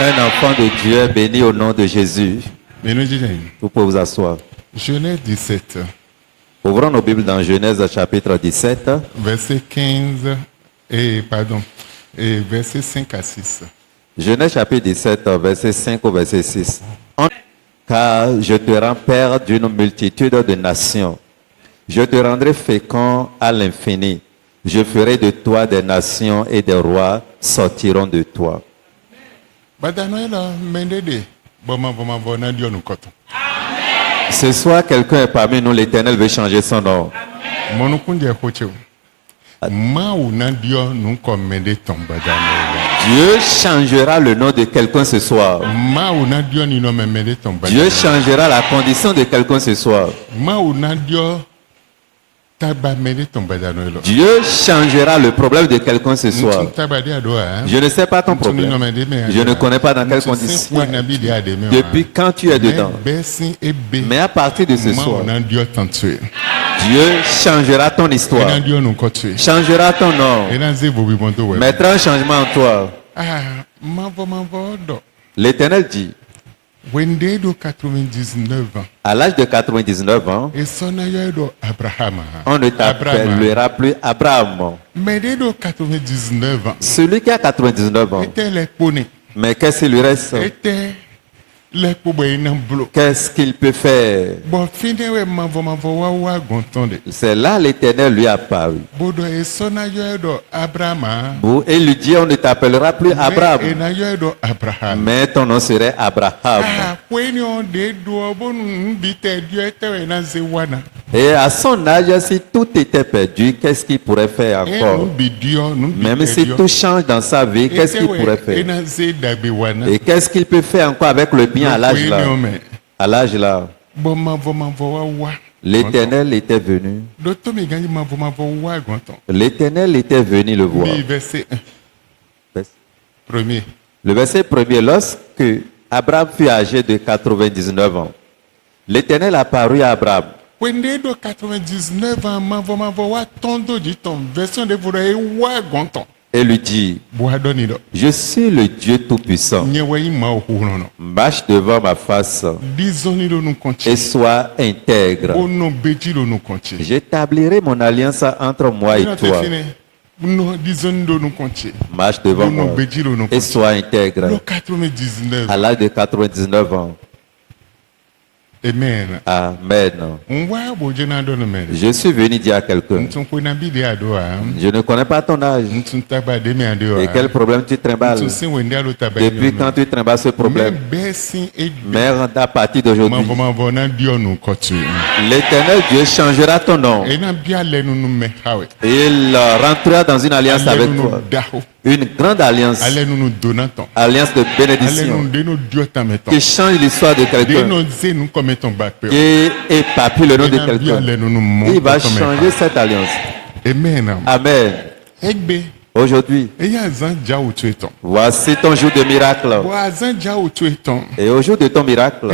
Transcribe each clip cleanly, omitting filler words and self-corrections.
Un enfant de Dieu est béni au nom de Jésus. Vous pouvez vous asseoir. Genèse 17, Ouvrons nos Bibles dans Genèse chapitre 17, verset 15 et verset 5 à 6. Genèse chapitre 17, verset 5 au verset 6. Car je te rends père d'une multitude de nations. Je te rendrai fécond à l'infini. Je ferai de toi des nations et des rois sortiront de toi. Ce soir, quelqu'un est parmi nous, l'Éternel veut changer son nom. Dieu changera le nom de quelqu'un ce soir. Dieu changera la condition de quelqu'un ce soir. Dieu changera le problème de quelqu'un ce soir. Je ne sais pas ton problème. Je ne connais pas dans quelles conditions. Depuis quand tu es dedans. Mais à partir de ce soir, Dieu changera ton histoire. Changera ton nom. Mettra un changement en toi. L'Éternel dit, à l'âge de 99 ans, on ne t'appellera plus Abraham. Celui qui a 99 ans, mais qu'est-ce qu'il lui reste? Qu'est-ce qu'il peut faire? C'est là l'Éternel lui a apparu. Et lui dit, on ne t'appellera plus Abraham, mais ton nom serait Abraham. Et à son âge, si tout était perdu, qu'est-ce qu'il pourrait faire encore? Même si tout change dans sa vie, qu'est-ce qu'il pourrait faire? Et qu'est-ce qu'il peut faire encore avec le bien à l'âge là? À l'âge là, l'Éternel était venu. L'Éternel était venu le voir. Le verset premier, lorsque Abraham fut âgé de 99 ans, l'Éternel apparut à Abraham. Et lui dit, je suis le Dieu Tout-Puissant. Marche devant ma face et sois intègre. J'établirai mon alliance entre moi et toi. Marche devant moi et sois intègre. À l'âge de 99 ans. Amen. Amen. Je suis venu dire à quelqu'un, je ne connais pas ton âge. Et quel problème tu trimbales? Depuis quand tu trimbales ce problème? Mais à partir d'aujourd'hui, l'Éternel Dieu changera ton nom. Il rentrera dans une alliance avec toi. Une grande alliance. Alliance de bénédiction. Qui change l'histoire de quelqu'un. Qui épapille le nom de quelqu'un. Il va changer cette alliance. Amen. Amen. Aujourd'hui, voici ton jour de miracle. Et au jour de ton miracle,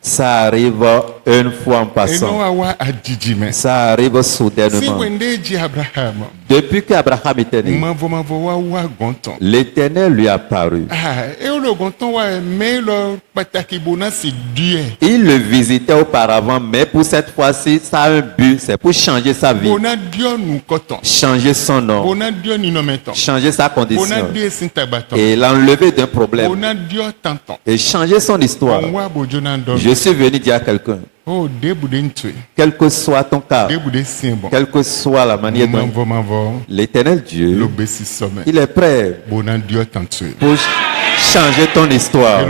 ça arrive une fois en passant. Ça arrive soudainement. Depuis qu'Abraham était né, l'Éternel lui a apparu. Il le visitait auparavant, mais pour cette fois-ci, ça a un but, c'est pour changer sa vie. Changer son nom. Changer sa condition. Et l'enlever d'un problème. Et changer son histoire. Je suis venu dire à quelqu'un, quel que soit ton cas, quelle que soit la manière dont l'Éternel Dieu, il est prêt pour changer ton histoire.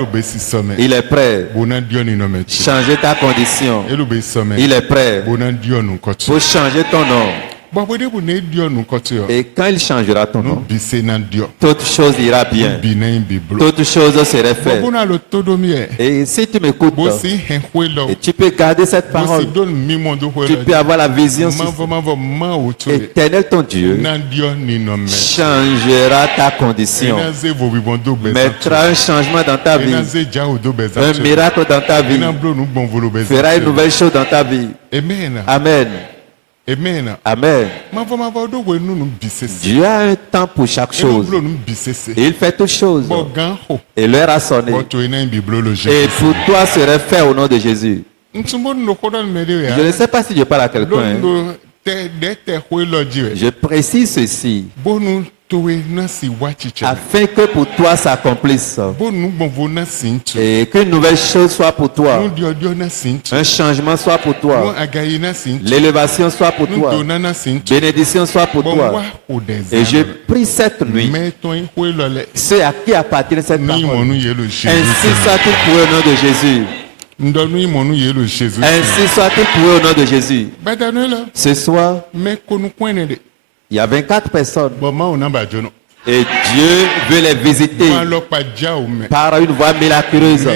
Il est prêt pour changer ta condition. Il est prêt pour changer ton nom. Et quand il changera ton nom, toute chose ira bien. Toute chose sera faite. Et si tu m'écoutes, et tu peux garder cette parole, tu peux avoir la vision. Éternel ton Dieu changera ta condition, mettra un changement dans ta vie, un miracle dans ta vie, fera une nouvelle chose dans ta vie. Amen. Amen. Amen. Dieu a un temps pour chaque chose. Et il fait toutes choses. Et l'heure a sonné. Et pour toi serait fait au nom de Jésus. Je ne sais pas si je parle à quelqu'un. Je précise ceci. Afin que pour toi s'accomplisse. Et qu'une nouvelle chose soit pour toi. Un changement soit pour toi. L'élévation soit pour toi. Bénédiction soit pour toi. Et je prie cette nuit. Ceux à qui appartient cette parole. Ainsi soit-il pour eux au nom de Jésus. Ainsi soit-il pour eux au nom de Jésus. Ce soir, il y a 24 personnes. Et Dieu veut les visiter par une voie miraculeuse.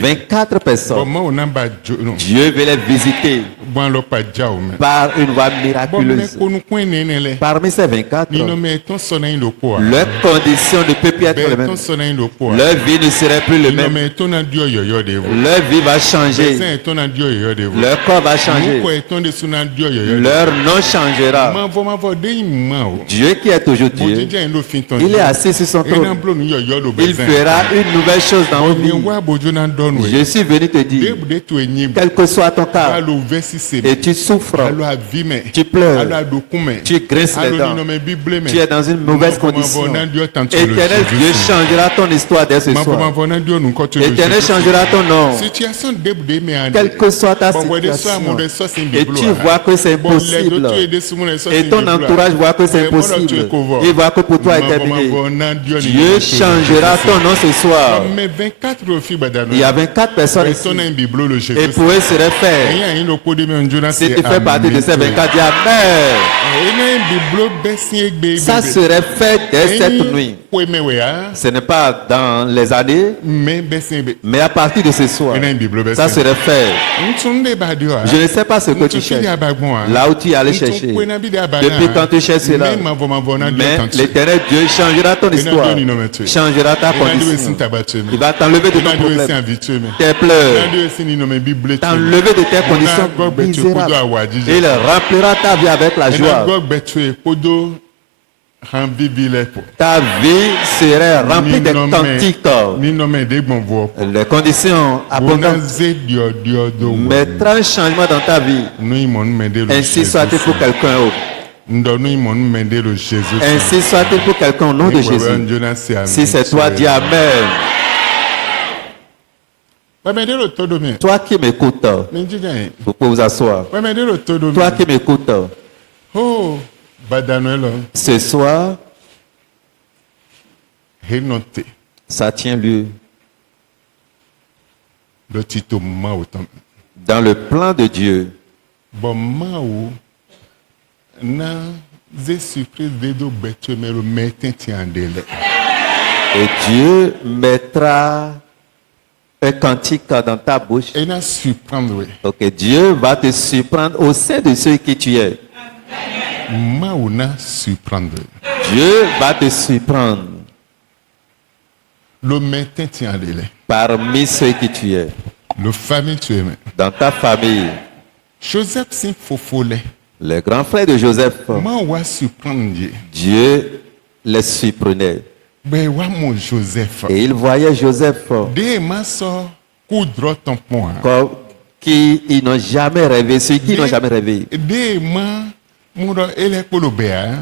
24 personnes. Dieu veut les visiter par une voie miraculeuse. Parmi ces 24, leurs conditions ne peuvent plus être les mêmes. Leur vie ne serait plus le même. Leur vie va changer. Leur corps va changer. Leur nom changera. Dieu qui est toujours Dieu. Il est assis sur son trône. Il fera une nouvelle chose dans vos vies. Je suis venu te dire, quel que soit ton cas, et tu souffres, tu pleures, tu grinces les dents, tu es dans une mauvaise condition. Éternel Dieu changera ton histoire dès ce soir. Éternel changera ton nom. Quelle que soit ta situation, et tu vois que c'est impossible, et ton entourage voit que c'est impossible, il voit que pour toi est terminé. Dieu changera ton nom ce soir. Il y a 24 personnes ici. Et pour eux serait fait. Si tu fais partie de ces 24, dis Amen. Ça serait fait dès cette nuit. Ce n'est pas dans les années, mais à partir de ce soir, ça serait fait. Je ne sais pas ce que tu cherches. Là où tu allais chercher. Depuis quand tu cherches cela. Mais l'Éternel Dieu changera ton histoire. Changera ta condition. Il va t'enlever de ton problème. Tes pleurs. T'enlever de tes conditions misérables. Il remplira ta vie avec la joie. Ta vie serait remplie de cantiques. Les conditions abondantes mettra un changement dans ta vie. Ainsi soit-il pour quelqu'un autre. Ainsi soit-il pour quelqu'un au nom de Jésus. Si c'est toi, dis Amen. Toi qui m'écoutes, vous pouvez vous asseoir. Toi qui m'écoutes, ce soir, ça tient lieu dans le plan de Dieu. Et Dieu mettra un cantique dans ta bouche. Ok, Dieu va te surprendre au sein de ceux qui tu es. Dieu va te surprendre parmi ceux qui tu es. Dans ta famille. Les grands frères de Joseph, Dieu les surprenait. Et il voyait Joseph comme qui ils n'ont jamais rêvé, ceux qui n'ont jamais rêvé.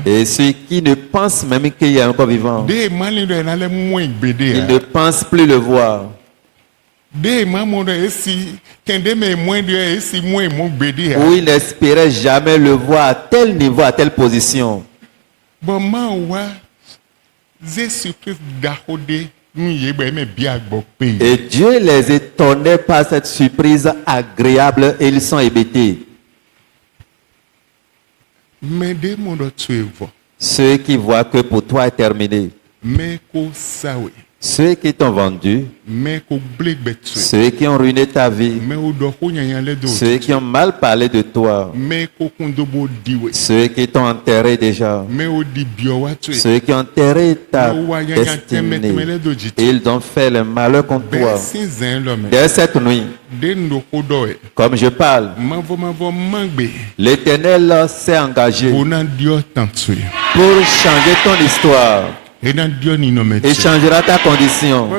Et ceux qui ne pensent même qu'il y a encore vivant, ils ne pensent plus le voir. Où ils n'espéraient jamais le voir à tel niveau, à telle position. Et Dieu les étonnait par cette surprise agréable et ils sont hébétés. Ceux qui voient que pour toi est terminé. Ceux qui t'ont vendu, ceux qui ont ruiné ta vie, ceux qui ont mal parlé de toi, ceux qui t'ont enterré déjà, ceux qui ont enterré ta destinée, ils ont fait le malheur contre toi. Dès cette nuit, comme je parle, l'Éternel s'est engagé pour changer ton histoire. Et changera ta condition.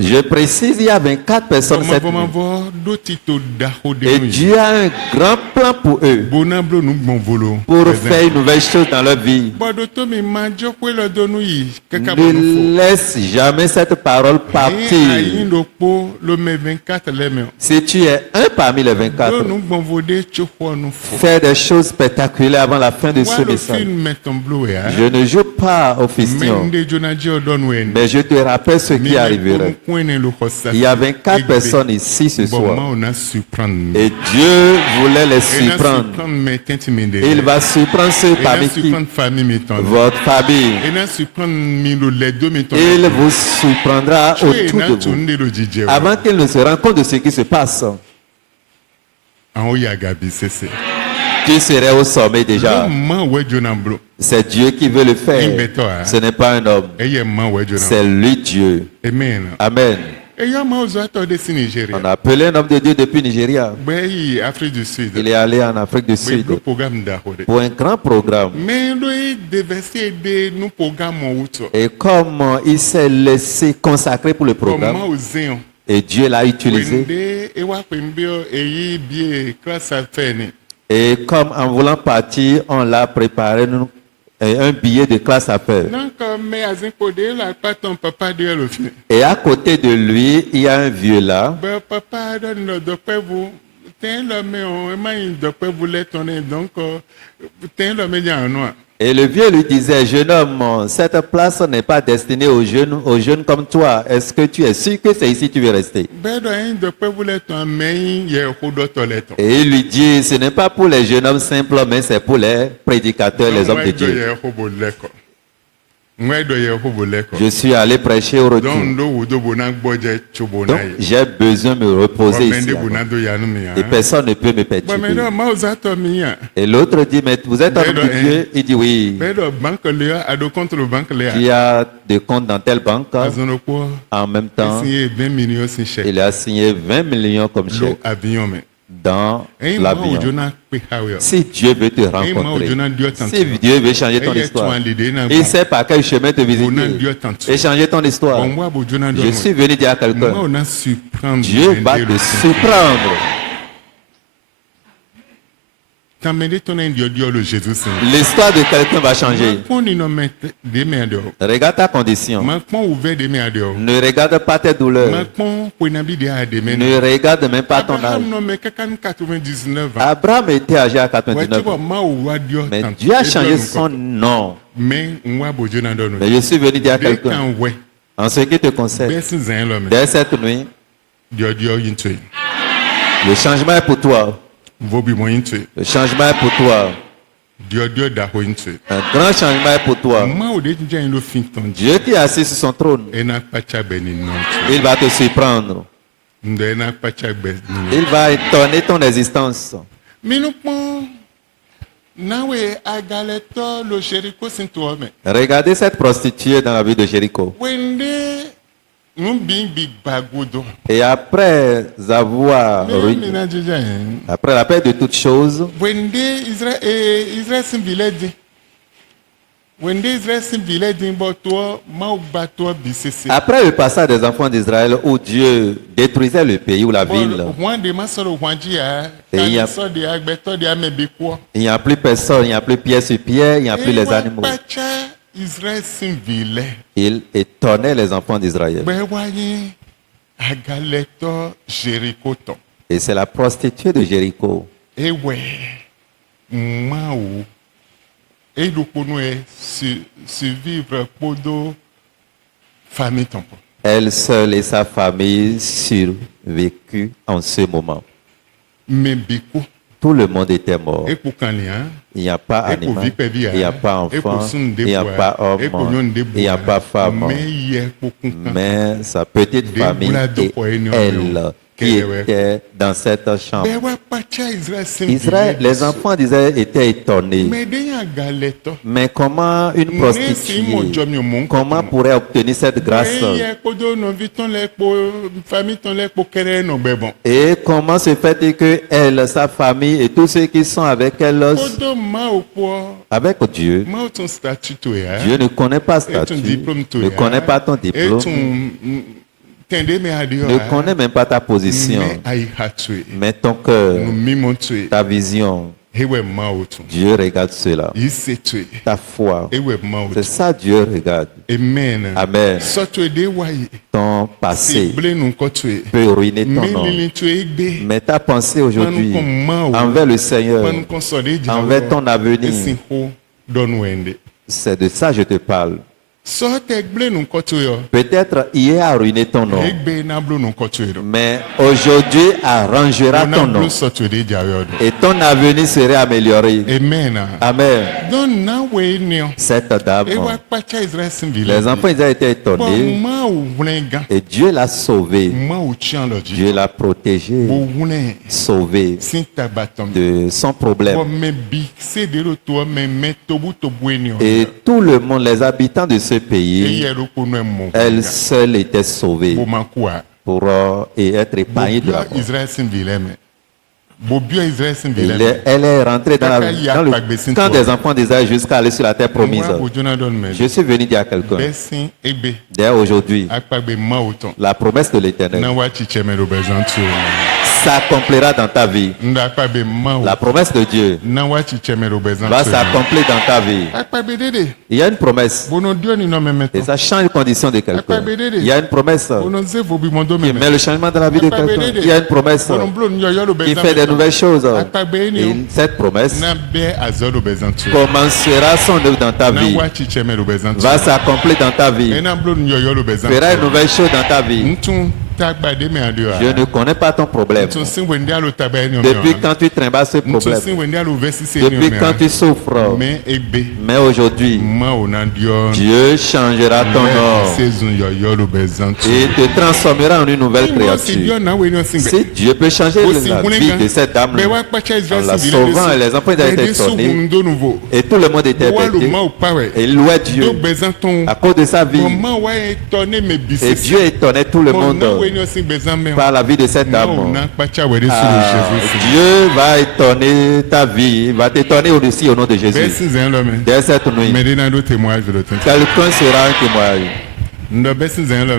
Je précise, il y a 24 personnes cette nuit. Et Dieu a un grand plan pour eux. Pour faire une nouvelle chose dans leur vie. Ne laisse jamais cette parole partir. Si tu es un parmi les 24, fais des choses spectaculaires avant la fin de ce message. Je ne joue pas au fiston, mais je te rappelle ce qui arriverait. Il y a 24 personnes ici ce soir. Et Dieu voulait les surprendre. Il va surprendre ceux parmi qui votre famille. Il vous surprendra autour de vous. Avant qu'il ne se rende compte de ce qui se passe. Tu serais au sommet déjà. C'est Dieu qui veut le faire. Ce n'est pas un homme. C'est lui Dieu. Amen. Amen. On a appelé un homme de Dieu depuis Nigeria. Il est allé en Afrique du Sud pour un grand programme. Et comme il s'est laissé consacrer pour le programme, et Dieu l'a utilisé. Et comme en voulant partir, on l'a préparé un billet de classe à faire. Et à côté de lui, il y a un vieux là. Et le vieux lui disait, jeune homme, cette place n'est pas destinée aux jeunes comme toi. Est-ce que tu es sûr que c'est ici que tu veux rester? Et il lui dit, ce n'est pas pour les jeunes hommes simples, mais c'est pour les prédicateurs, les hommes de Dieu. Je suis allé prêcher au retour. Donc, j'ai besoin de me reposer ici. Et personne ne peut me perturber. Et l'autre dit, mais vous êtes homme de Dieu? Il dit oui. Il y a des comptes dans telle banque. En même temps, il a signé 20 millions comme chèque dans l'avion. Si Dieu veut te rencontrer, si Dieu veut changer ton histoire, il sait par quel chemin te visiter et changer ton histoire. Je suis venu dire à quelqu'un, Dieu va te surprendre. L'histoire de quelqu'un va changer. Regarde ta condition. Ne regarde pas tes douleurs. Ne regarde même pas ton âge. Abraham était âgé à 99 ans. Mais Dieu a changé son nom. Mais je suis venu dire à quelqu'un, en ce qui te concerne, dès cette nuit, le changement est pour toi. Le changement est pour toi. Un grand changement est pour toi. Dieu qui est assis sur son trône, il va te surprendre. Il va étonner ton existence. Regardez cette prostituée dans la ville de Jéricho. Et après avoir ruiné, après la perte de toutes choses, après le passage des enfants d'Israël où Dieu détruisait le pays ou la ville, et il n'y a plus personne, il n'y a plus pierre sur pierre, il n'y a plus les animaux. Il étonnait les enfants d'Israël. Et c'est la prostituée de Jéricho. Elle seule et sa famille survécut en ce moment. Tout le monde était mort. Il n'y a pas animal, il n'y a pas enfant, il n'y a pas homme, il n'y a pas femme. Mais sa petite famille et elle qui était dans cette chambre. Israël, les enfants d'Israël étaient étonnés. Mais comment une prostituée, comment pourrait obtenir cette grâce? Et comment se fait-il que elle, sa famille et tous ceux qui sont avec elle, avec Dieu, Dieu ne connaît pas statut, ne connaît pas ton diplôme, ne connaît même pas ta position, mais ton cœur, ta vision. Dieu regarde cela. Ta foi. C'est ça Dieu regarde. Amen. Ton passé peut ruiner ton nom. Mais ta pensée aujourd'hui envers le Seigneur, envers ton avenir, c'est de ça que je te parle. Peut-être hier a ruiné ton nom, mais aujourd'hui arrangera ton nom et ton avenir serait amélioré. Amen. Cette dame, les enfants ils ont été étonnés et Dieu l'a sauvé. Dieu l'a protégé, sauvé de son problème. Et tout le monde, les habitants de ce pays, elle seule était sauvée pour être épargnée de la mort. Elle est rentrée dans le camp des enfants d'Israël jusqu'à aller sur la terre promise. Je suis venu dire à quelqu'un, dès aujourd'hui, la promesse de l'Éternel s'accomplira dans ta vie. La promesse de Dieu va s'accomplir dans ta vie. Il y a une promesse et ça change les conditions de quelqu'un. Il y a une promesse qui met le changement dans la vie de quelqu'un. Il y a une promesse qui fait des nouvelles choses. Et cette promesse commencera son œuvre dans ta vie, va s'accomplir dans ta vie, fera une nouvelle chose dans ta vie. Je ne connais pas ton problème. Depuis quand tu trimbales ce problème, depuis quand tu souffres, mais aujourd'hui, Dieu changera ton nom et te transformera en une nouvelle créature. Si Dieu peut changer la vie de cette dame en la sauvant, et les enfants étaient étonnés et tout le monde était perdu et louait Dieu à cause de sa vie. Et Dieu étonnait tout le monde par la vie de cette dame. Dieu va étonner ta vie, il va t'étonner aussi au nom de Jésus. Dès cette nuit, quelqu'un sera un témoignage.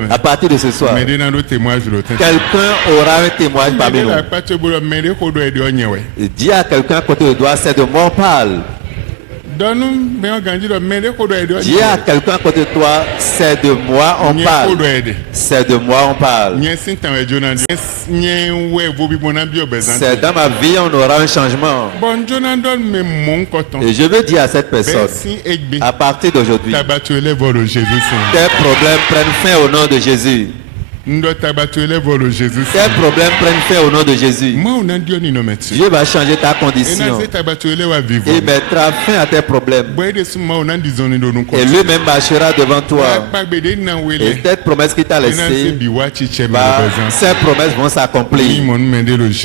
À partir de ce soir, quelqu'un aura un témoignage parmi nous. Dis à quelqu'un à côté de toi, c'est de moi on parle. Dis à quelqu'un à côté de toi, c'est de moi on parle. C'est de moi on parle. C'est dans ma vie on aura un changement. Et je veux dire à cette personne, à partir d'aujourd'hui, tes problèmes prennent fin au nom de Jésus. Tes problèmes prennent fin au nom de Jésus. Dieu va changer ta condition et mettra fin à tes problèmes. Et lui-même marchera devant toi. Et cette promesse qu'il t'a laissée, ces promesses vont s'accomplir.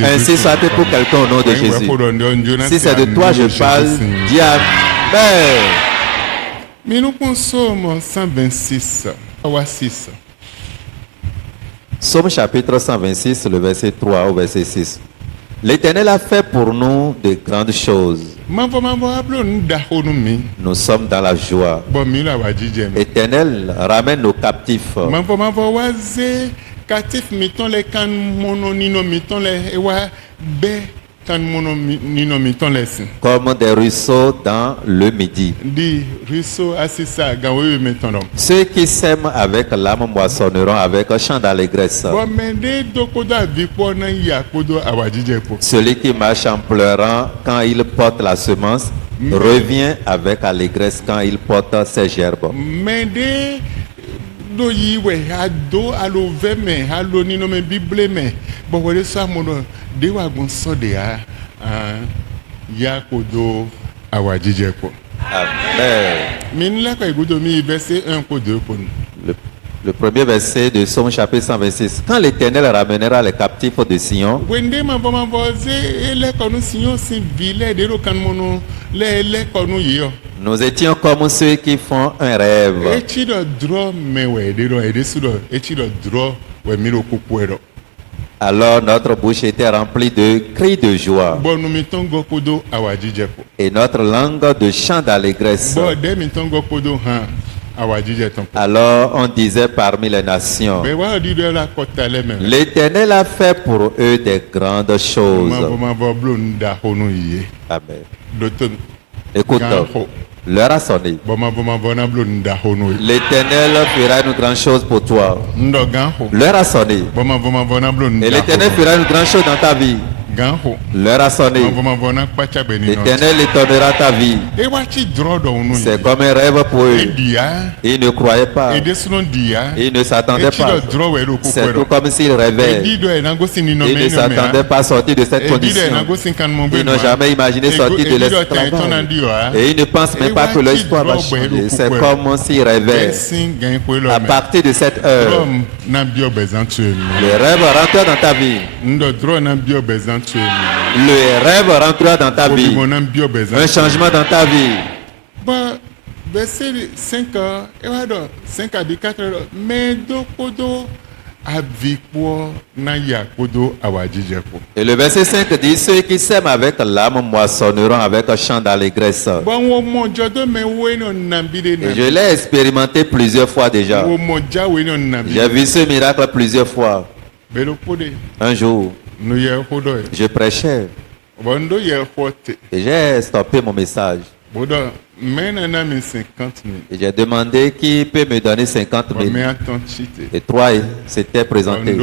Ainsi soit-il pour quelqu'un au nom de Jésus. Si c'est de toi je parle, dis Amen. Mais nous consommons 126 à 6. Psaume chapitre 126, le verset 3 au verset 6. L'Éternel a fait pour nous de grandes choses. Nous sommes dans la joie. L'Éternel ramène nos captifs. Comme des ruisseaux dans le midi. Ceux qui sèment avec l'âme moissonneront avec un chant d'allégresse. Celui qui marche en pleurant quand il porte la semence revient avec allégresse quand il porte ses gerbes. Yakodo Awadijeko. Amen. Minla kwa igudomi verset 1 ko 2 ko. Le premier verset de Somme chapitre 126. Quand l'Éternel ramènera les captifs de Sion, Wende ma voma voze ele konu Sion sin vile de ro kan mono le ele konu yo. nous étions comme ceux qui font un rêve. Echi do draw mewe de ro ede su do echi do draw we miro kukwero. Alors notre bouche était remplie de cris de joie Bo nu mitongo kodo Awadijeko. et notre langue de chants d'allégresse. Bo de mitongo kodo han Awadijeko. Alors on disait parmi les nations, Be wa di de la kotale me. l'Éternel a fait pour eux des grandes choses. Ma voma vo blonda honu ye. Amen. Doton Écoute, l'heure a sonné. boma vona blonda honu ye. L'Éternel fera une grande chose pour toi. Ndo ganho. L'heure a sonné. Boma vona blonda. Et l'Éternel fera une grande chose dans ta vie. Ganho. L'heure a sonné. Boma vona kwacha beni. L'Éternel étonnera ta vie. E wachi draw do honu ye. C'est comme un rêve pour eux. Dia. Ils ne croyaient pas. E de sunon dia. Ils ne s'attendaient Echi pas. do draw we ro C'est tout kukwero. comme s'ils rêvaient. Di do e nango sini no Ils me ne no s'attendaient pas à sortir de cette Di do e condition. nango sin kan mo be. Ils n'ont jamais imaginé sortir de l'esclavage. Et ils ne pensent même pas que leur histoire va changer. C'est comme s'ils rêvaient. À partir de cette heure, le rêve rentrera dans ta vie. Le rêve rentrera dans ta vie. Un changement dans ta vie. Verset 5 à 4 mais do kodo avikwo na yakodo Awadijeko. Et le verset 5 dit, ceux qui s'aiment avec l'âme moissonneront avec un chant d'allégresse. Et je l'ai expérimenté plusieurs fois déjà. J'ai vu ce miracle plusieurs fois. Un jour, je prêchais et j'ai stoppé mon message. Et j'ai demandé qui peut me donner 50 000. Et 3 s'étaient présentés.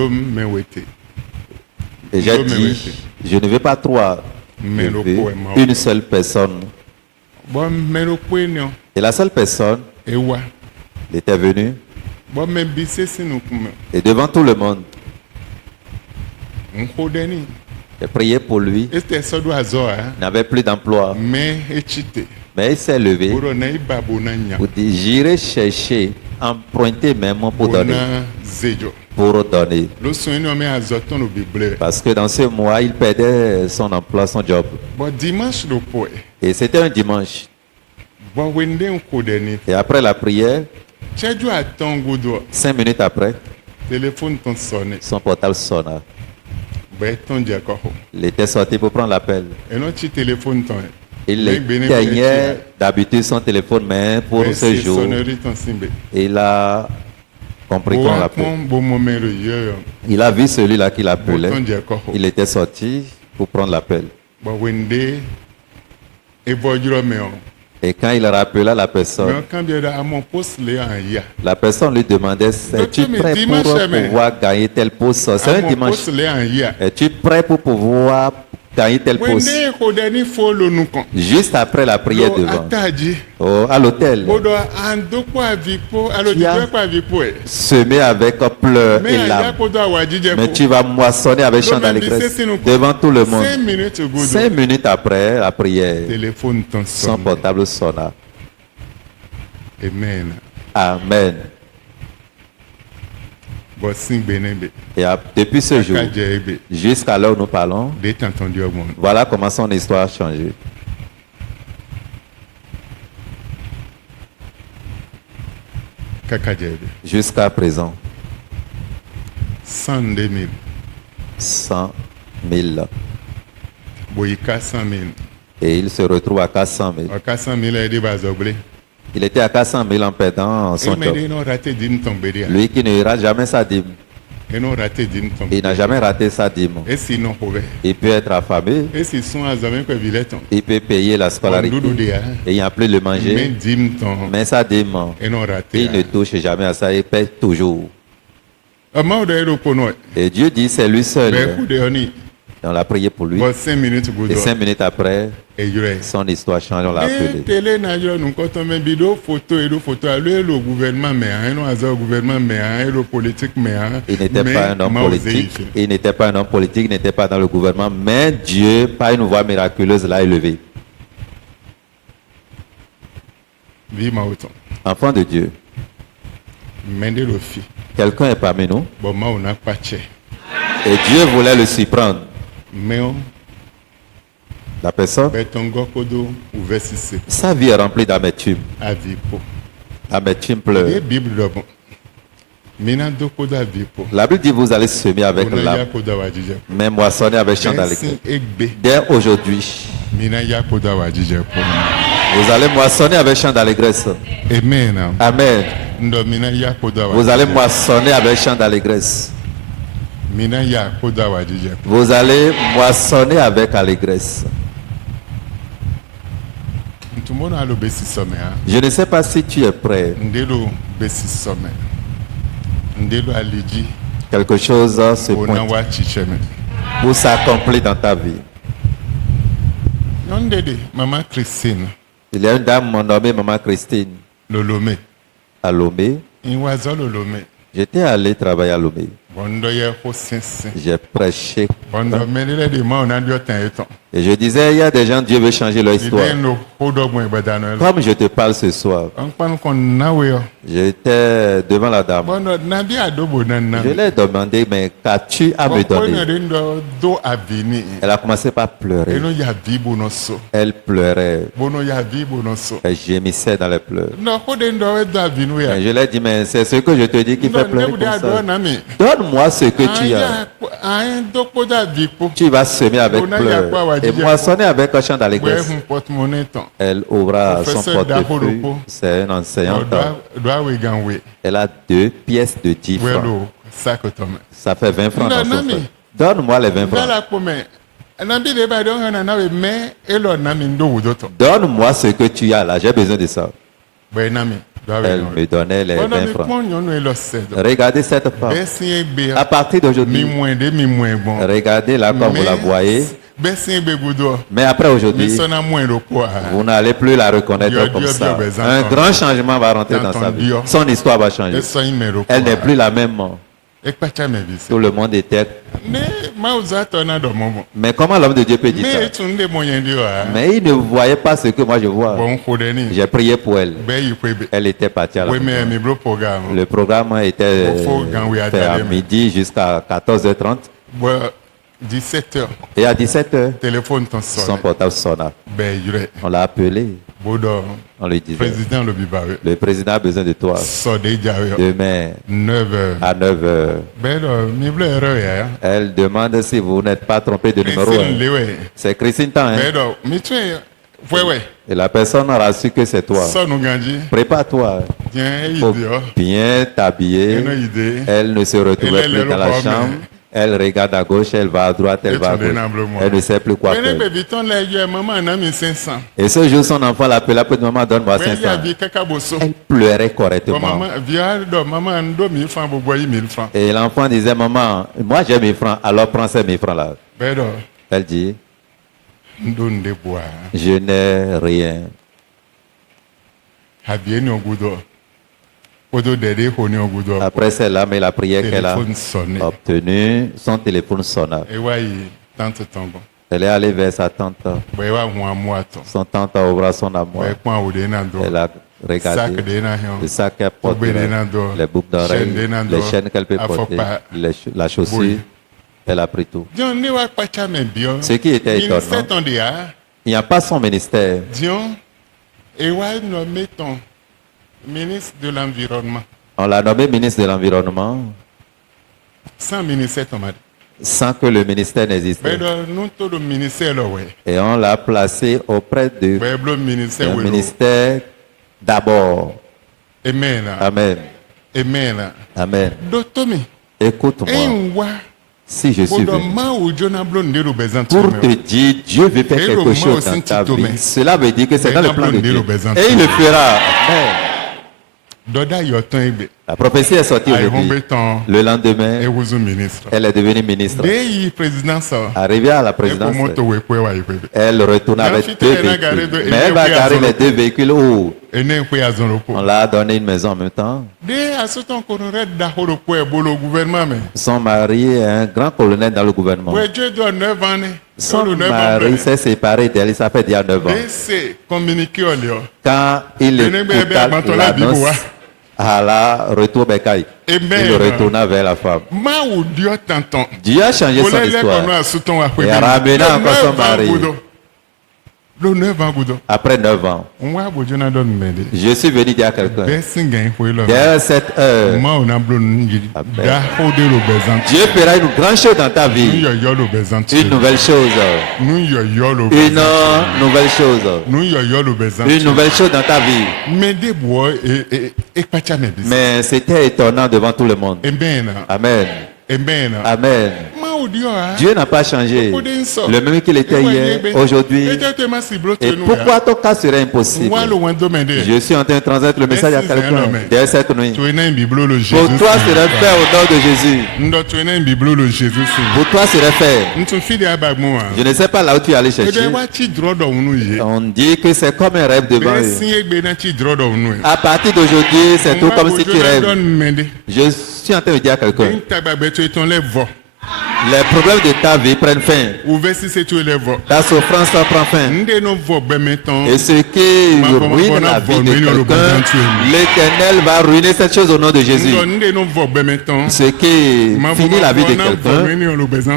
Et j'ai dit, je ne veux pas 3, je veux une seule personne. Et la seule personne était venue. Et devant tout le monde, j'ai prié pour lui. Il n'avait plus d'emploi. Mais il s'est levé pour dire, j'irai chercher, emprunter même pour donner. Parce que dans ce mois, il perdait son emploi, son job. Et c'était un dimanche. Et après la prière, 5 minutes après, son portable sonna. Il était sorti pour prendre l'appel. Il éteignait d'habitude son téléphone, mais pour ce jour, il a compris qu'on l'appelait. Il a vu celui-là qui l'appelait. Il était sorti pour prendre l'appel. Et quand il rappela la personne lui demandait, es-tu prêt pour pouvoir gagner tel poste? C'est un dimanche. Es-tu prêt pour pouvoir gagner tel poste? Juste après la prière devant, à l'hôtel, tu as semé avec pleurs et larmes, mais tu vas moissonner avec chant d'allégresse devant tout le monde. 5 minutes après la prière, son portable sonna. Amen. Et depuis ce jour, jusqu'à l'heure où nous parlons, voilà comment son histoire a changé. Jusqu'à présent, 102 000. 100 000. Et il se retrouve à 400 000. Il était à 400 000 en perdant son job. Lui qui ne rate jamais sa dîme. Il n'a jamais raté sa dîme. Il peut être affamé. Il peut payer la scolarité. Et il n'y a plus de manger. Mais sa dîme, il ne touche jamais à ça. Il paie toujours. Et Dieu dit c'est lui seul. on l'a prié pour lui. Bon, 5 minutes, Et 5 minutes après, et son histoire change, on l'a appelé. télé najo nous quand on met vidéo photo et photo le gouvernement mais un gouvernement mais le politique mais il n'était pas un homme politique, il n'était pas un homme politique, il n'était pas dans le gouvernement, mais Dieu, par une voix miraculeuse, l'a élevé. Enfant de Dieu. Quelqu'un est parmi nous. Et Dieu voulait le surprendre. La personne, sa vie est remplie d'amertume. Amertume pleure. La Bible dit vous allez semer avec l'âme, mais moissonner avec chant d'allégresse. Dès aujourd'hui, vous allez moissonner avec chant d'allégresse. Amen. Amen. Vous allez moissonner avec chant d'allégresse. Vous allez moissonner avec allégresse. Je ne sais pas si tu es prêt. Quelque chose se pointe pour s'accomplir dans ta vie. Maman Christine. Il y a une dame nommée Maman Christine. Lomé. À Lomé. J'étais allé travailler à Lomé. J'ai prêché. Et je disais, il y a des gens, Dieu veut changer leur histoire. Comme je te parle ce soir, j'étais devant la dame. Je lui ai demandé, mais qu'as-tu à me donner? Elle a commencé par pleurer. Elle pleurait. Elle gémissait dans les pleurs. Et je lui ai dit, mais c'est ce que je te dis qui fait pleurer comme ça. Donne-moi ce que tu as. Tu vas semer avec pleurs et moissonner avec un chant d'allégresse. Elle ouvra son portefeuille. C'est un enseignant. Elle a 2 pièces de 10 francs. Ça fait 20 francs dans son sac. Donne-moi les 20 francs. Donne-moi ce que tu as là. J'ai besoin de ça. Elle me donnait les 20 francs. Regardez cette femme. À partir d'aujourd'hui, regardez-la comme vous la voyez. Mais après aujourd'hui, vous n'allez plus la reconnaître comme ça. Un grand changement va rentrer dans sa vie. Son histoire va changer. Elle n'est plus la même. Tout le monde était. Mais comment l'homme de Dieu peut dire ça? Mais il ne voyait pas ce que moi je vois. J'ai prié pour elle. Elle était partie à la maison. Le programme était fait à midi jusqu'à 14h30. 17h. Et à 17h, son portable sonna. On l'a appelé. On lui disait, le président a besoin de toi. Demain, à 9h. Elle demande si vous n'êtes pas trompé de numéro. C'est Christine Tan. Et la personne aura su que c'est toi. Prépare-toi. Faut bien t'habiller. Elle ne se retrouvait plus dans la chambre. Elle regarde à gauche, elle va à droite, elle va à gauche. Elle ne sait plus quoi faire. Et ce jour, son enfant l'appela, après maman, donne-moi 500. Elle pleurait correctement. Et l'enfant disait, maman, moi j'ai 1000 francs, alors prends ces 1000 francs là. Elle dit, je n'ai rien. Après cela, mais la prière qu'elle a obtenue, son téléphone sonna. Elle est allée vers sa tante. Son tante a ouvert son amour. Elle a regardé le sac qu'elle porte, les boucles d'oreilles, les chaînes qu'elle peut porter, la chaussure. Elle a pris tout. Ce qui était étonnant, il n'y a pas son ministère. Ministre de l'Environnement. On l'a nommé ministre de l'Environnement. Sans ministère, sans que le ministère n'existe. Et on l'a placé auprès de un ministère d'abord. Amen. Amen. Amen. Amen. Écoute-moi. Si je suis venu pour te dire, Dieu veut faire quelque chose dans ta vie, cela veut dire que c'est dans le plan de Dieu. Et il le fera. Amen. La prophétie est sortie aujourd'hui. Le lendemain, elle est devenue ministre. Arrivée à la présidence, elle retourne avec 2 véhicules. Mais elle va garer les 2 véhicules où on l'a donné une maison en même temps. Son mari est un grand colonel dans le gouvernement. Son mari s'est séparé d'elle, ça fait déjà 9 ans. Quand il écouta l'annonce à la retour Bekaï, il retourna vers la femme. Dieu a changé son histoire et a ramené encore son mari. Après 9 ans, je suis venu dire à quelqu'un, derrière cette heure, Dieu fera une grande chose dans ta vie. Une nouvelle chose. Une nouvelle chose. Une nouvelle chose dans ta vie. Mais c'était étonnant devant tout le monde. Amen. Amen. Dieu n'a pas changé. Le même qu'il était hier, aujourd'hui. Et pourquoi ton cas serait impossible? Je suis en train de transmettre le message à quelqu'un dès cette nuit. Pour toi, serait fait au nom de Jésus. Pour toi, serait fait. Je ne sais pas là où tu es allé chercher. On dit que c'est comme un rêve devant eux. À partir d'aujourd'hui, c'est tout comme si tu rêves. Je suis en train de dire à quelqu'un. Les problèmes de ta vie prennent fin. Ta souffrance prend fin. Et ce qui ruine la vie de quelqu'un, l'Éternel va ruiner cette chose au nom de Jésus. Ce qui finit la vie de quelqu'un,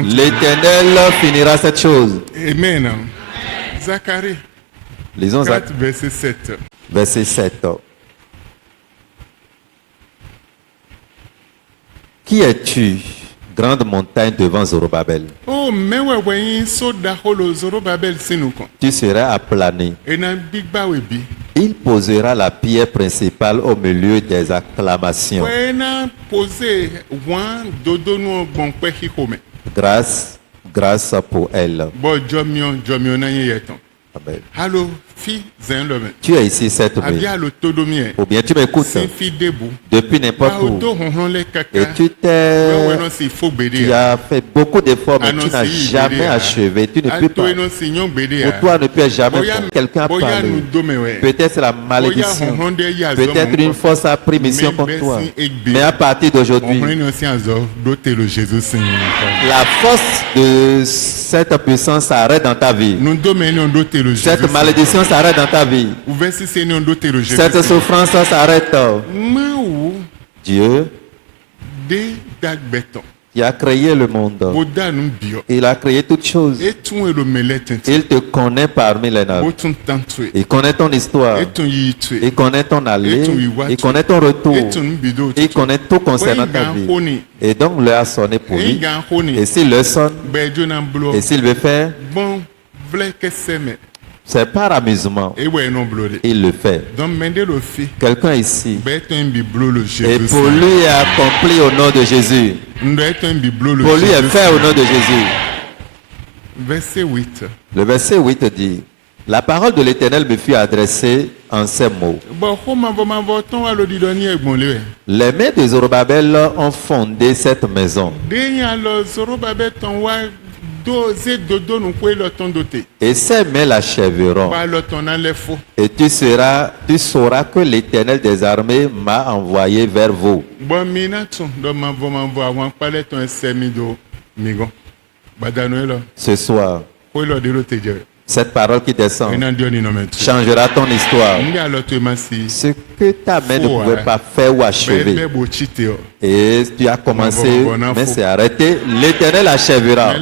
l'Éternel finira cette chose. Amen. Zacharie. Lisons 4, verset 7. Verset 7. Qui es-tu, grande montagne devant Zorobabel? Tu seras aplani. Il posera la pierre principale au milieu des acclamations. Grâce, grâce pour elle. Amen. Tu es ici cette nuit, ou bien tu m'écoutes depuis n'importe où, et tu as fait beaucoup d'efforts, mais tu n'as jamais achevé, tu ne peux pas. Pour toi, ne peux jamais faire. Quelqu'un a parlé. Peut-être c'est la malédiction, peut-être une force a pris mission contre toi, mais à partir d'aujourd'hui, la force de cette puissance s'arrête dans ta vie. Cette malédiction s'arrête dans ta vie. Cette souffrance s'arrête. Dieu qui a créé le monde, il a créé toutes choses. Il te connaît parmi les nains. Il connaît ton histoire. Il connaît ton aller. Il connaît ton retour. Il connaît tout concernant ta vie. Et donc, il a sonné pour lui. Et s'il le sonne, et s'il veut faire, c'est par amusement. Il le fait. Quelqu'un ici. Et pour lui est accompli au nom de Jésus. Pour lui est fait au nom de Jésus. Verset 8. Le verset 8 dit: la parole de l'Éternel me fut adressée en ces mots. Les mains de Zorobabel ont fondé cette maison. Et ces mains l'achèveront. Et tu sauras que l'Éternel des armées m'a envoyé vers vous. Ce soir, cette parole qui descend changera ton histoire. Ce que ta main ne pouvait pas faire ou achever, et tu as commencé, mais c'est arrêté, l'Éternel achèvera.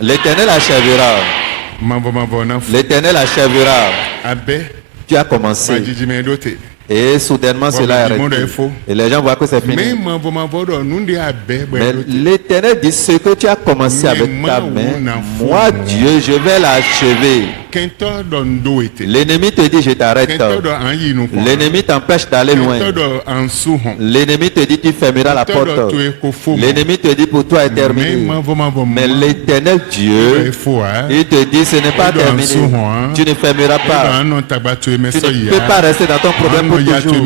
L'Éternel achèvera. L'Éternel achèvera. Tu as commencé, Et soudainement, cela est arrêté. Et les gens voient que c'est fini. Mais l'Éternel dit, ce que tu as commencé avec ta main, moi, Dieu, je vais l'achever. L'ennemi te dit, je t'arrête. L'ennemi t'empêche d'aller loin. L'ennemi te dit, tu fermeras la porte. L'ennemi te dit, pour toi, est terminé. Mais l'Éternel Dieu, il te dit, ce n'est pas terminé. Tu ne fermeras pas. Tu ne peux pas rester dans ton problème pour toujours.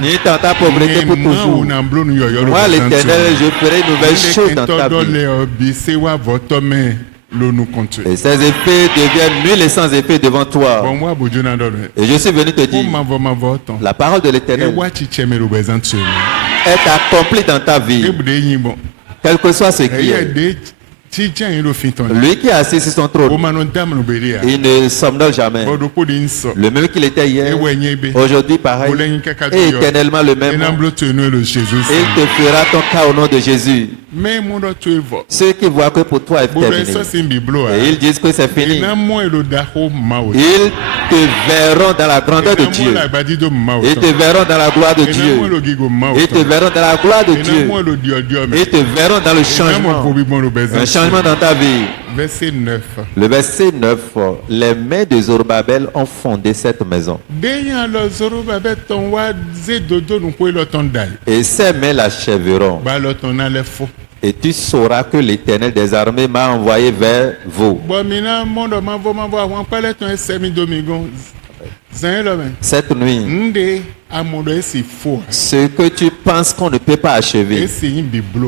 Ni dans ta pauvreté pour toujours. Moi, l'Éternel, je ferai une nouvelle chose dans ta vie. Et ces effets deviennent nuls et sans effet devant toi. Et je suis venu te dire, la parole de l'Éternel est accomplie dans ta vie. Quel que soit ce qui est. Lui qui est assis sur son trône, il ne somnole jamais. Le même qu'il était hier, aujourd'hui pareil, et éternellement le même. Il te fera ton cas au nom de Jésus. Ceux qui voient que pour toi est terminé, et ils disent que c'est fini, ils te verront dans la grandeur de Dieu. Ils te verront dans la gloire de Dieu. Ils te verront dans la gloire de Dieu. Ils te verront dans le changement. Un changement dans ta vie. Verset 9. Le verset 9. Les mains de Zorobabel ont fondé cette maison. Et ces mains l'achèveront. Et tu sauras que l'Éternel des armées m'a envoyé vers vous. Cette nuit, ce que tu penses qu'on ne peut pas achever,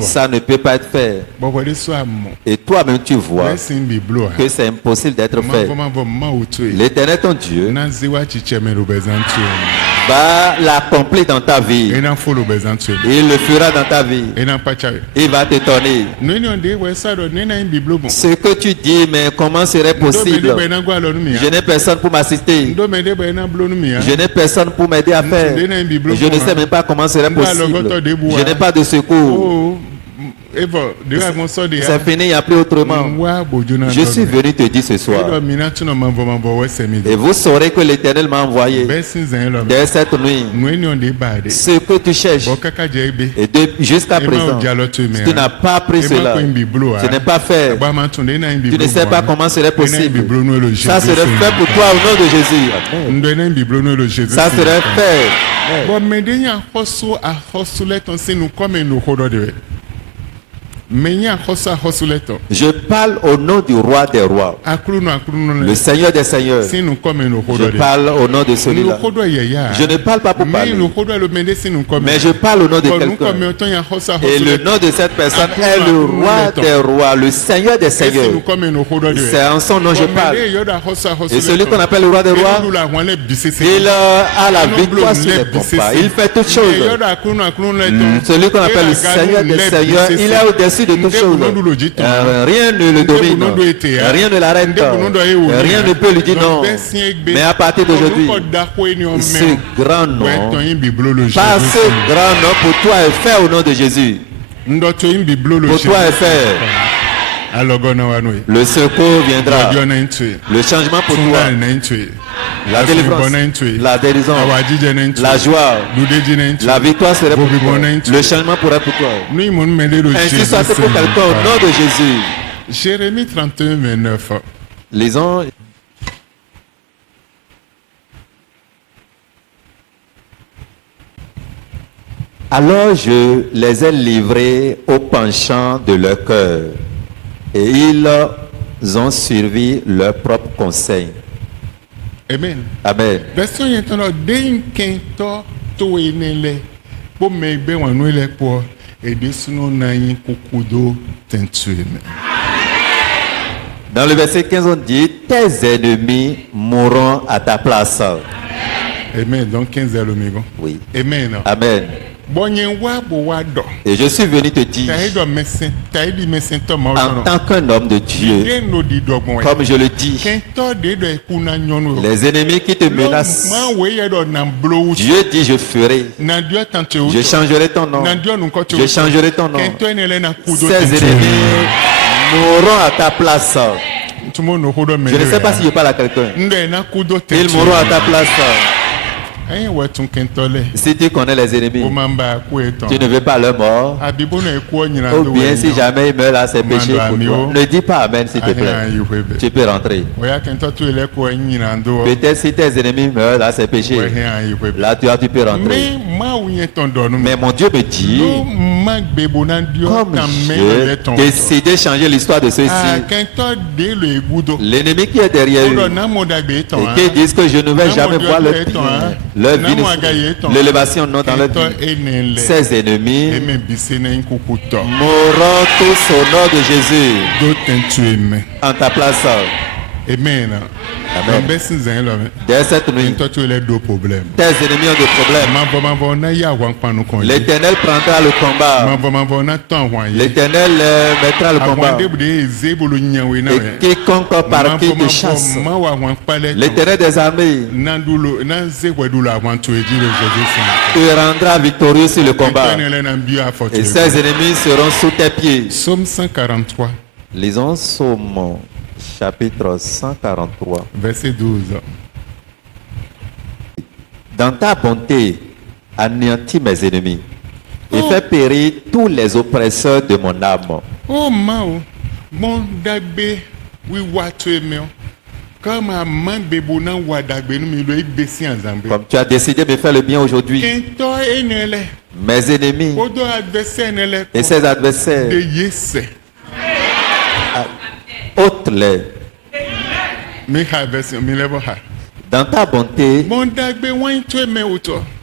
ça ne peut pas être fait. Et toi-même tu vois que c'est impossible d'être fait. L'Éternel ton Dieu va l'accomplir dans ta vie. Il le fera dans ta vie. Il va t'étonner. Ce que tu dis, mais comment serait possible? Je n'ai personne pour m'assister. Je n'ai personne pour m'aider à faire. Je ne sais même pas comment serait possible. Je n'ai pas de secours. C'est fini, il n'y a plus autrement. Je suis venu te dire ce soir. Et vous saurez que l'Éternel m'a envoyé dès cette nuit. Ce que tu cherches. Et jusqu'à présent, tu n'as pas pris cela. Tu n'es pas fait. Tu ne sais pas comment serait possible. Ça serait fait pour toi au nom de Jésus. Ça serait fait. Je parle au nom du roi des rois, le Seigneur des seigneurs. Je parle au nom de celui-là. Je ne parle pas pour parler, mais je parle au nom de quelqu'un. Et le nom de cette personne est le roi des rois, le Seigneur des seigneurs. C'est en son nom que je parle. Et celui qu'on appelle le roi des rois, il a la victoire sur les combats. Il fait toutes choses. Celui qu'on appelle le Seigneur des seigneurs, il est au-dessus de toutes choses. Rien ne le domine, rien ne l'arrête, rien ne peut lui dire non. Mais à partir d'aujourd'hui, ce grand nom, par ce grand nom, pour toi est fait au nom de Jésus. Pour toi est fait. Le secours viendra. Le changement pour toi. La délivrance, la guérison, la joie, la victoire serait pour toi. Le changement pourrait pour toi. Ainsi soit-il pour quelqu'un au nom de Jésus. Jérémie 31, 29. Lisons. Alors je les ai livrés au penchant de leur cœur, et ils ont suivi leur propre conseil. Amen. Amen. Dans le verset 15, on dit, tes ennemis mourront à ta place. Amen. Donc 15 ennemis. Oui. Amen. Amen. Et je suis venu te dire, en tant qu'un homme de Dieu, comme je le dis, les ennemis qui te menacent, Dieu dit, je ferai, je changerai ton nom, je changerai ton nom. Ces ennemis mourront à ta place. Je ne sais pas si je parle à quelqu'un. Ils mourront à ta place. Si tu connais les ennemis, tu ne veux pas leur mort. Ou bien si jamais ils meurent à ses péchés pour toi, ne dis pas Amen s'il te plaît. Tu peux rentrer. Peut-être si tes ennemis meurent à ses péchés, là tu peux rentrer. Mais mon Dieu me dit, comme j'ai décidé de changer l'histoire de ceux-ci, l'ennemi qui est derrière eux, et qui disent que je ne vais jamais voir leur bien, leur vie, l'élévation non dans leur vie, ces ennemis mourront tous au nom de Jésus en ta place. Amen. Amen. Dès cette nuit, tes ennemis ont des problèmes. L'Éternel prendra le combat. L'Éternel mettra le combat. Et quiconque par qui te chasse, l'Éternel des armées te rendra victorieux sur le combat. Et ses ennemis seront sous tes pieds. Psaume 143. Lisons Psaume chapitre 143. Verset 12. Dans ta bonté, anéantis mes ennemis et fais périr tous les oppresseurs de mon âme. Oh Mao, mon dagbe, oui watouemeo. Comme tu as décidé de faire le bien aujourd'hui, mes ennemis et ses adversaires, ôte-les. Dans ta bonté,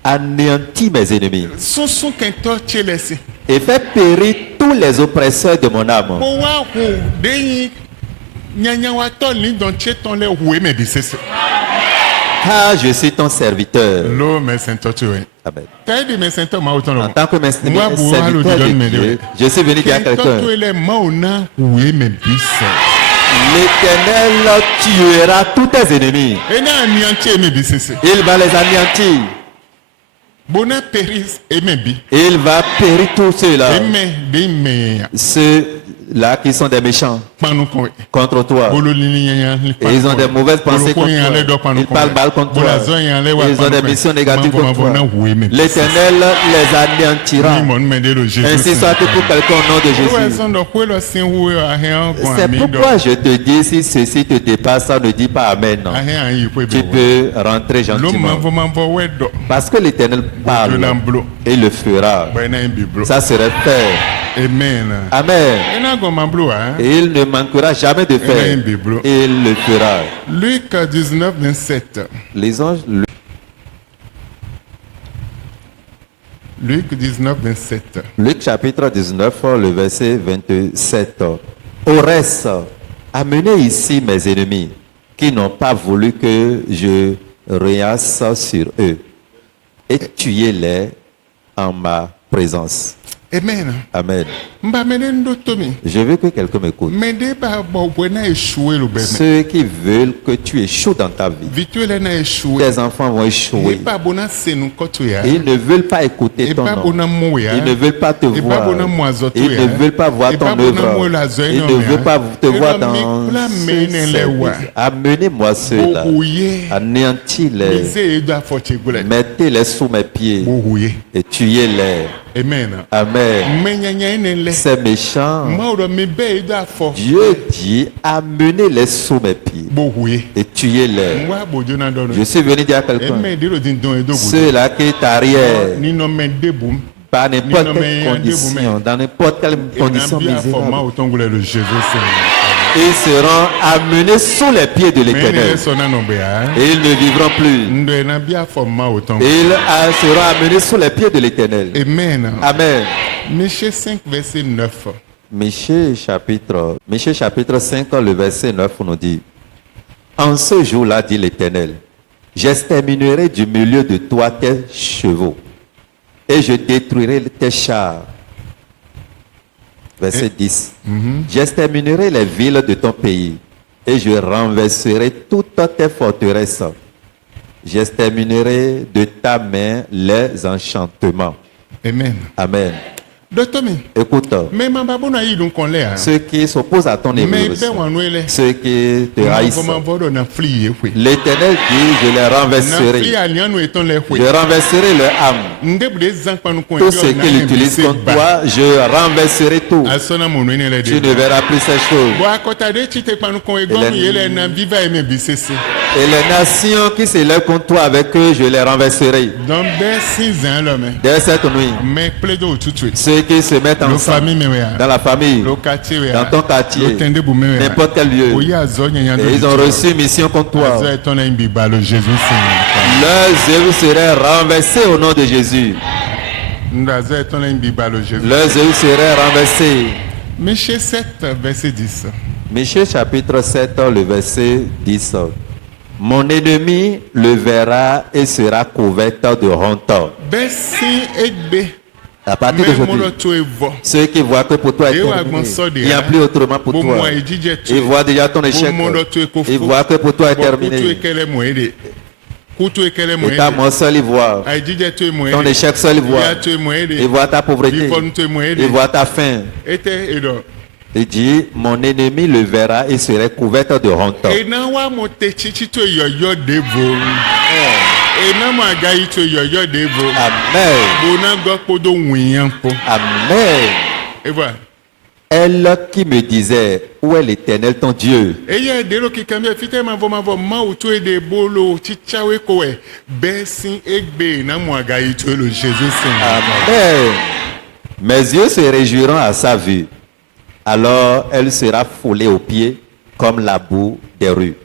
anéantis mes ennemis et fais périr tous les oppresseurs de mon âme. Car je suis ton serviteur. Amen. En tant que serviteur de Dieu, je suis venu dire à quelqu'un, l'Éternel tuera tous tes ennemis. Il va les anéantir. Il va périr tous ceux-là. Ceux-là qui sont des méchants contre toi. Et ils ont des mauvaises pensées contre toi. Ils parlent mal contre toi. Ils ont des missions négatives contre toi. L'Éternel les anéantira. Ainsi soit-il pour quelqu'un au nom de Jésus. C'est pourquoi je te dis, si ceci te dépasse, ne dis pas Amen. Tu peux rentrer gentiment. Parce que l'Éternel parle et il le fera. Ça serait fait. Amen. Amen. Et il ne manquera jamais de faire. Et il le fera. Luc 19, 27. Lisons Luc 19, 27. Luc chapitre 19, le verset 27. Au reste, amenez ici mes ennemis qui n'ont pas voulu que je règne sur eux et tuez-les en ma présence. Amen. Amen. Je veux que quelqu'un m'écoute. Ceux qui veulent que tu échoues dans ta vie, tes enfants vont échouer. Ils ne veulent pas écouter ton nom. Ils ne veulent pas te voir. Ils ne veulent pas voir ton œuvre. Ils ne veulent pas te voir dans ce service. Amenez-moi ceux-là. Anéantis-les. Mettez-les sous mes pieds et tuez-les. Amen. Amen. C'est méchant. Dieu dit, amenez-les sous mes pieds et tuez-les. Je suis venu dire à quelqu'un, ceux-là qui t'arrièrent par n'importe quelle condition, dans n'importe quelle condition misérable, ils seront amenés sous les pieds de l'Éternel. Et ils ne vivront plus. Ils seront amenés sous les pieds de l'Éternel. Amen. Amen. Michée 5, verset 9. Michée chapitre 5, le verset 9 nous dit, en ce jour-là, dit l'Éternel, j'exterminerai du milieu de toi tes chevaux et je détruirai tes chars. Verset 10. J'exterminerai les villes de ton pays et je renverserai toutes tes forteresses. J'exterminerai de ta main les enchantements. Amen. Amen. Écoute, ceux qui s'opposent à ton évolution, ceux qui te haïssent, l'Éternel dit, je les renverserai. Je renverserai leur âme. Tout ce qu'ils utilisent contre toi, je renverserai tout. Tu ne verras plus ces choses. Et les nations qui s'élèvent contre toi, avec eux, je les renverserai. Dès cette nuit, ceux qui se mettent ensemble dans la famille, dans ton quartier, n'importe quel lieu, et ils ont reçu mission contre toi, leurs œuvres seraient renversées au nom de Jésus. Leurs œuvres seraient renversées. Michée 7, verset 10. Michée chapitre 7, le verset 10. Mon ennemi le verra et sera couvert de honte. À partir d'aujourd'hui, ceux qui voient que pour toi est terminé, il n'y a plus autrement pour toi. Ils voient déjà ton échec. Ils voient que pour toi est terminé. Et ta mort seul, ils voient. Ton échec seul, ils voient. Ils voient ta pauvreté. Ils voient ta faim. Il dit, mon ennemi le verra et serait couvert de honte. Amen. Amen. Et voilà. Elle qui me disait, où est l'Éternel ton Dieu? Amen. Mes yeux se réjouiront à sa vue. Alors elle sera foulée aux pieds comme la boue des rues.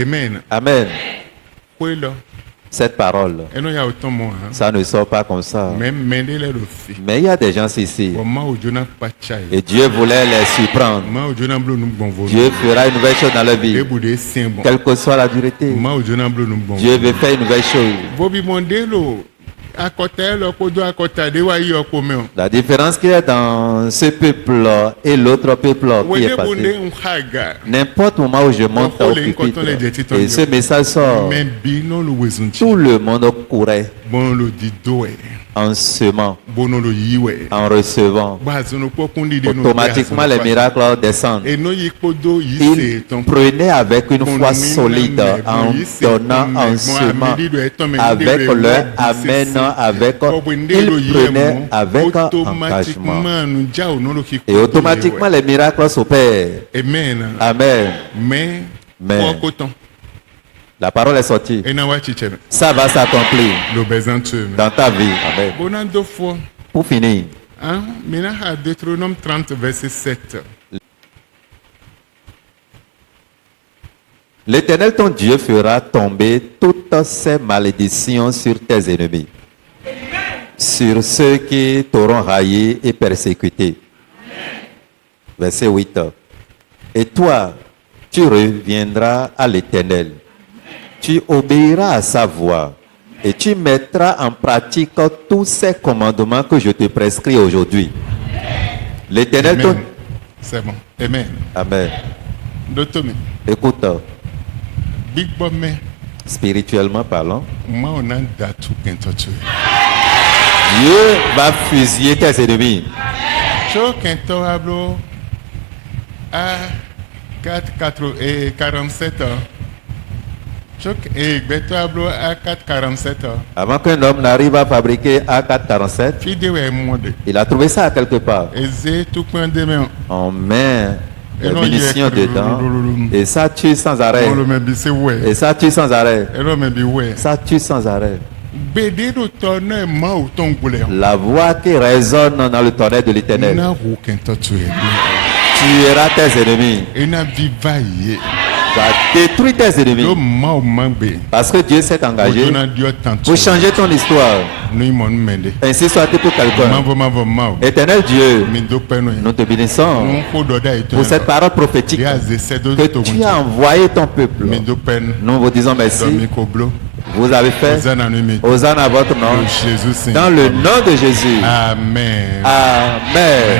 Amen. Amen. Cette parole, ça ne sort pas comme ça. Mais il y a des gens ici. Et Dieu voulait les surprendre. Dieu fera une nouvelle chose dans leur vie. Quelle que soit la dureté. Dieu veut faire une nouvelle chose. La différence qu'il y a dans ce peuple et l'autre peuple qui est passé, n'importe moment où je monte au pupitre et ce message sort, tout le monde courait en semant, en recevant. Automatiquement les miracles descendent. Ils prenaient avec une foi solide, en donnant, en semant, avec leur amen, ils prenaient avec engagement. Et automatiquement les miracles s'opèrent. Amen. Mais la parole est sortie. Ça va s'accomplir dans ta vie. Amen. Pour finir, Deutéronome 30, verset 7. l'Éternel ton Dieu fera tomber toutes ces malédictions sur tes ennemis, sur ceux qui t'auront raillé et persécuté. Verset 8. Et toi, tu reviendras à l'Éternel. Tu obéiras à sa voix et tu mettras en pratique tous ces commandements que je te prescris aujourd'hui. L'Éternel ton... C'est bon. Amen. Amen. Écoute, spirituellement parlant, Dieu va fusiller tes ennemis. À 4,47 Avant qu'un homme n'arrive à fabriquer AK-47, il a trouvé ça quelque part. On met les munitions dedans et ça tue sans arrêt. Et ça tue sans arrêt. Ça tue sans arrêt. La voix qui résonne dans le tonnerre de l'Éternel tuera tes ennemis. Va détruire tes ennemis. Parce que Dieu s'est engagé pour changer ton histoire. Ainsi soit-il pour quelqu'un. Éternel Dieu, nous te bénissons pour cette parole prophétique que tu as envoyé ton peuple. Nous vous disons merci. Vous avez fait Hosanna à votre nom. Dans le nom de Jésus. Amen. Amen.